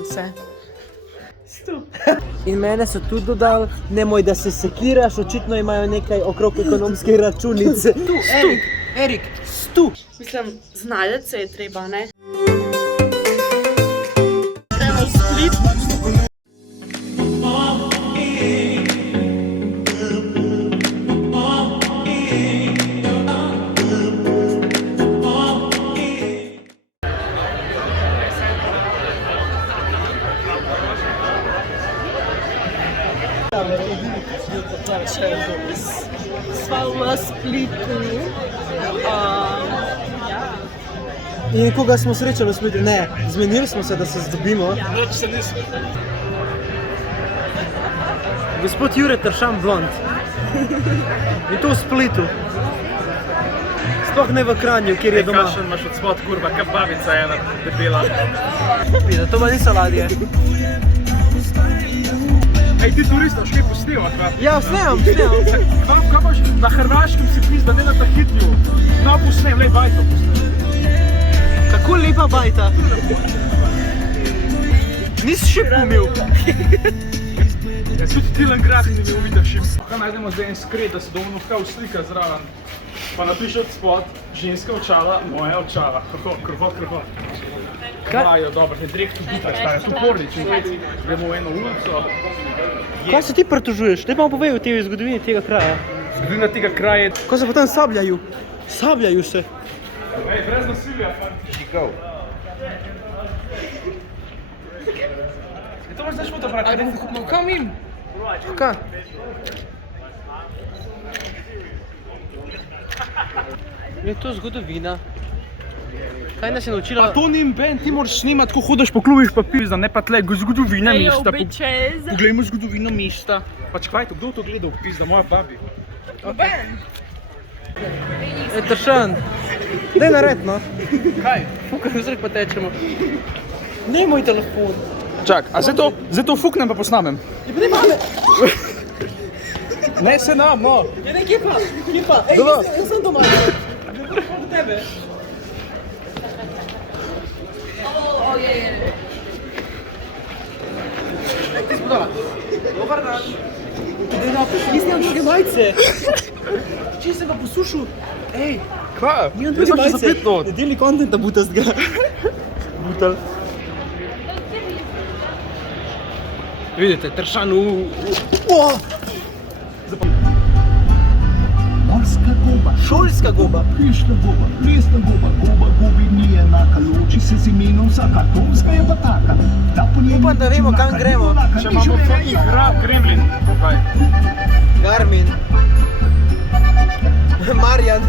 šance. In mene so tudi dodali, nemoj da se sekiraš, očitno imajo nekaj okrog ekonomske računice. Erik, stu! Mislim, znajdet se je treba, ne? Gremo v Split. Sva v Splitu. In koga smo srečali v Splitu? Ne, zmenili smo se, da se zdobimo. Noč se nismo. Gospod Jure Tršan blond. In to v Splitu. Sploh ne v Kranju, kjer je doma. Kakšen imaš od spod, kurva, kaj babica je ena debela. Pida, to pa niso ladje. Ej, ti turista, škaj posneva, kva? Ja, snemam. Kaj baš na Hrvaškem si pizda, ne na Tahitiju? No, posnem, lej bajto posnem. Kako lepa bajta. Nisi šip umil. Ja, tudi Tilengrad ni mi umita šip. Kaj najdemo zdaj en skret, da se dovoljno kao slika zraven. Pa napiše od spod, ženska očala, moja očala. Krho. Krajo, dobro, ne dreh tu bita, šta je tu pornič. Gremo v eno ulico. Kaj se ti pritožuješ? Daj pa povej o tej zgodovini tega kraja. Zgodovina tega kraja je... Ko se potem sabljaju? Sabljaju se. Ej, brez nasilja, fanti. Žigav. Je to moraš znaš foto, brate? Kam im? Kaj? Je to zgodovina. Kaj nas je naučila? Pa to ni ben, ti moraš snimat, ko hodiš po klubih pa pizda, ne pa tle, zgodovina mesta. Poglejmo zgodovino mesta. Pač kvaj to, kdo to gledal, pizda, moja babi. Tršan, daj nared, no. Kaj? Fukaj v zrak pa tečemo. Ne moj telefon. Čak, a zdaj to fuknem pa posnamem? Je pa ne mame. Ne, se nam, no. Je ne, kje pa? Ej, jaz sem doma. Od tebe. Dobar dan. Jaz nimam druge majice. Če sem ga posušil. Ej, Kva? nimam druge majice. Ne deli kontenta butastga. Butal. Vidite, Tršan Morska goba, šolska goba. pišna goba, lesna goba, gobi ni enaka, loči se z imenom vsaka, tonska je pa taka. Upam, da vemo, kam gremo. Če imamo fucking Gremlin, kaj? Garmin. Marjan.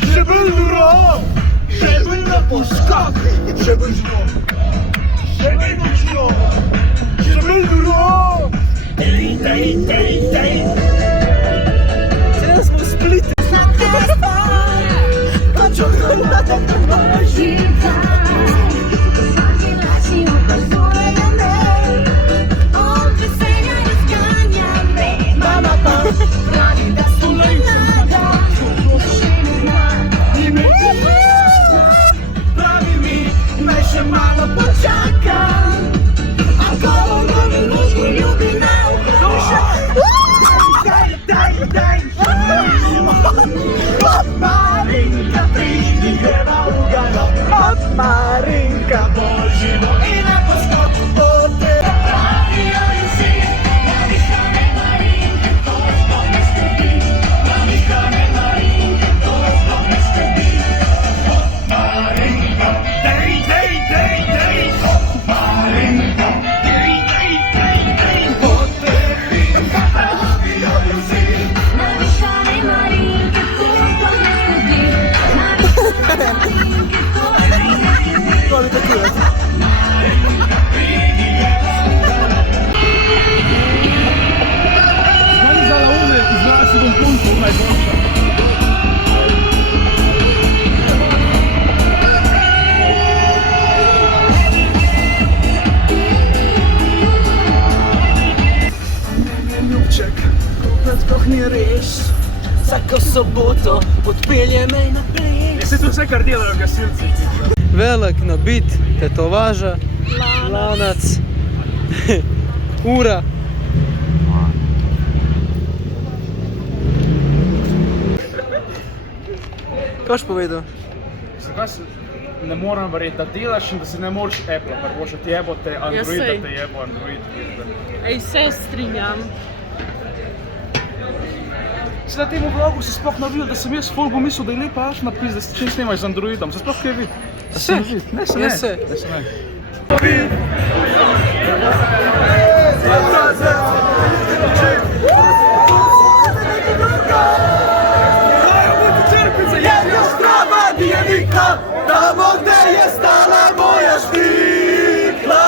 Še bolj duro, še bolj na poskak, še bolj zlo, še bolj močno, še bolj duro. Sedaj smo v Splitu. Pravi mi, naj še malo počakam, a govor me luško ljubi na uho. Daj, Marinka, prišli greva v gano. Marinka, božimo in na poskoku pote. Radio si, navišane Marinke, to sploh ne skrbi. Navišane Marinke, to sploh ne skrbi. Marinka, dej. Marinka, dej. Pote, radio si. Navišane Marinke, to sploh ne skrbi. Navišane Marinke, to sploh ne skrbi. Zmanj za laume, izglasi bom punko, najboljša. Ljubček, to sploh ni res. vsako soboto odpelje me na ples. Se to vse, kar delajo gasilci. Velik nabit, tetovaža, lanac, ura. Kaj si povedal? Zakaj se ne moram verjeti, da delaš in da se ne moreš Apple, ker boš ti jebo te Android, sej. da te jebo Android. Ej, se strinjam. Se na tem vlogu si sploh navidel, da sem jaz folgu mislil, da je lepa až napis, da se čim snimaš z Androidom. Se sploh kaj vidi? Se? Ne, se Ne ne. se. Ne se ne. Tamo gde je stala moja štikla.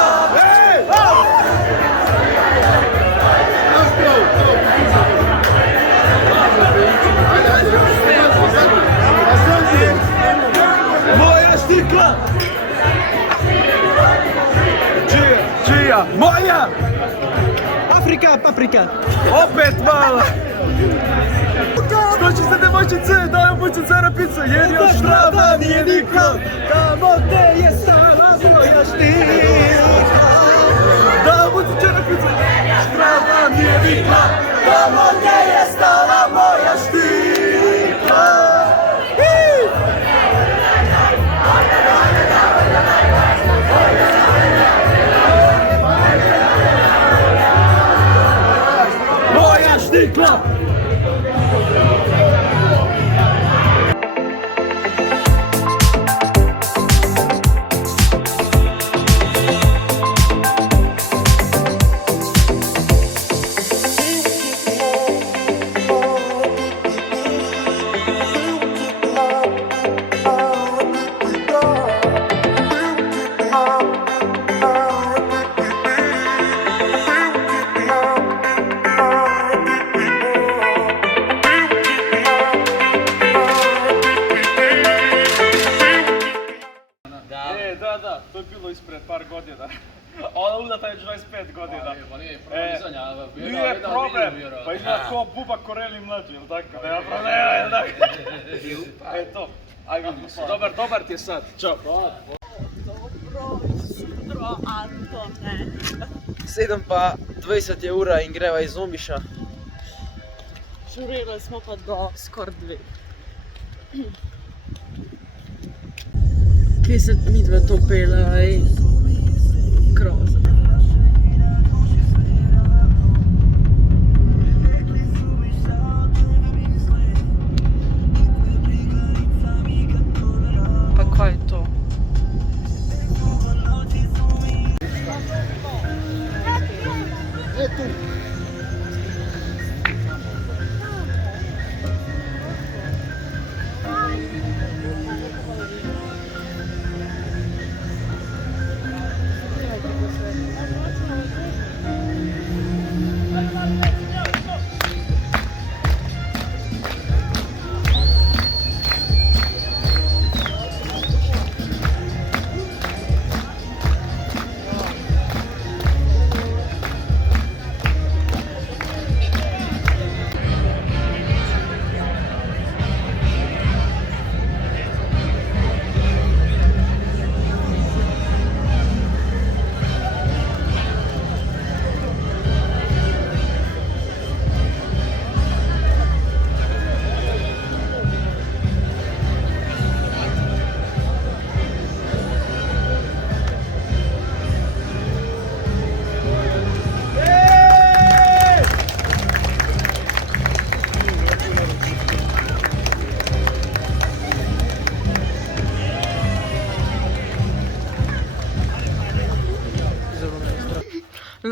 Moja štikla. Čija? Moja! Afrika, paprika. Opet mala. Skoči se devojčice, dajo bučice pico, jer još trava nije nikla. Tamo gde je stala moja štikla. Dajo bučice pico, trava nije nikla. Tamo gde je stala moja štikla. Moja štikla. Da, to je bilo ispred par godina. Ona udata je 25 godina. Nije problem, pa izgleda kao Buba Koreli mlađi, jel tako? Nema problema, jel tako? E to, ajde, dobar ti je sad, čao. Dobro jutro, Antone. 7:20 je ura in greva iz Omiša. Žurili smo pa do skoraj 2. Kje se midve to pele, ej? Grozno. Pa kaj je to?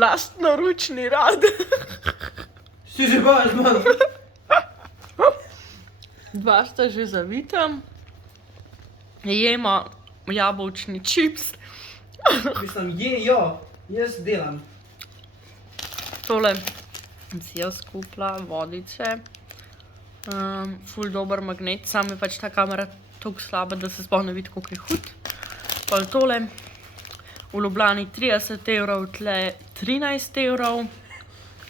Lastnoručni rad. Si že baš malo. Dva sta že zavita. Jema jabolčni čips. Mislim, jaz delam. Tole si jaz kupila, vodice. Ful dober magnet, sam je pač ta kamera toliko slaba, da se sploh ne vidi, koliko je hud. Pa tole. V Ljubljani 30 evrov, tle 13 evrov.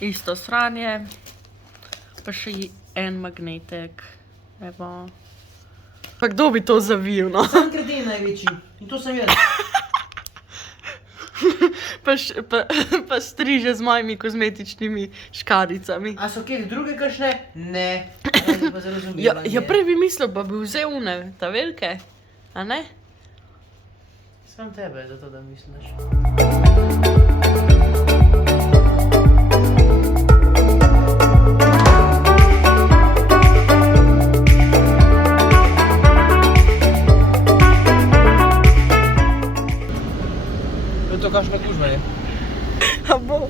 Isto sranje. Pa še en magnetek. Evo. Pa kdo bi to zavil, no? Sam kreden največji. In to sem jaz. Pa striže z mojimi kozmetičnimi škaricami. A so kje druge kakšne? Ne. Pa zelo razumela. Ja, prej bi mislil, pa bi vzel une, ta velike. A ne? Sam tebe, zato da misliš. To kakšna gužva je? A bo.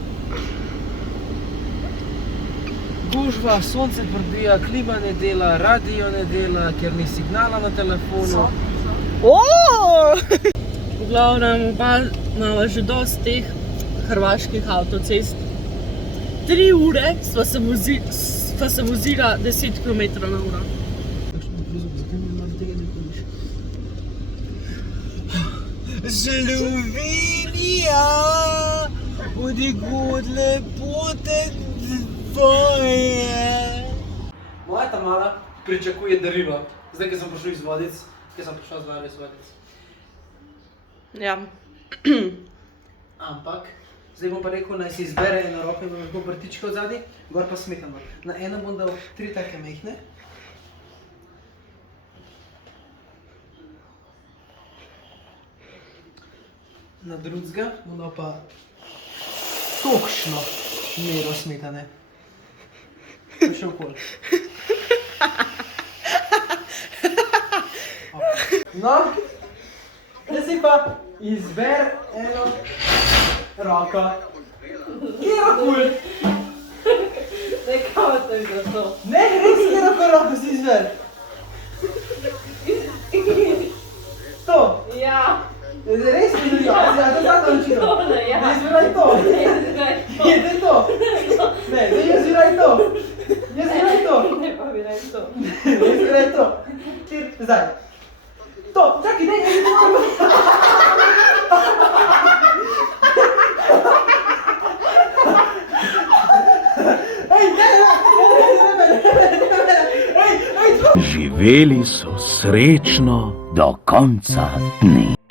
Gužva, sonce prbija, klima ne dela, radio ne dela, ker ni signala na telefonu. V glavnem, oba imava že dosti teh hrvaških avtocest. 3 ure sva se vozila 10 km/h. Slovenija, odkud lepote tvoje. Moja Tamara pričakuje darilo. Zdaj, ko sem prišel iz Vodic, iz Vodic. Ja. Ampak, zdaj bom pa rekel, naj si izbere eno roko in bom lahko prtička od zadaj, gor pa smetano. Na eno bom dal 3 take mehne. Na drugega bom dal pa tolikšno mero smetane. Pa še okoli. No, zdaj si pa izber eno roko. Kjerokoli. Ne, kao to je za to. Ne, res kjerokoli roko si izber. To. Ja. Res mi je, ja, to zato učino. Tole, ja. Ne izbiraj to. Je, daj to. Ne, daj izbiraj to. Izbiraj to. Ne pa bi naj to. Izbiraj to. Zdaj. To, čakaj, ne, ne, ne. Živeli so srečno do konca dni.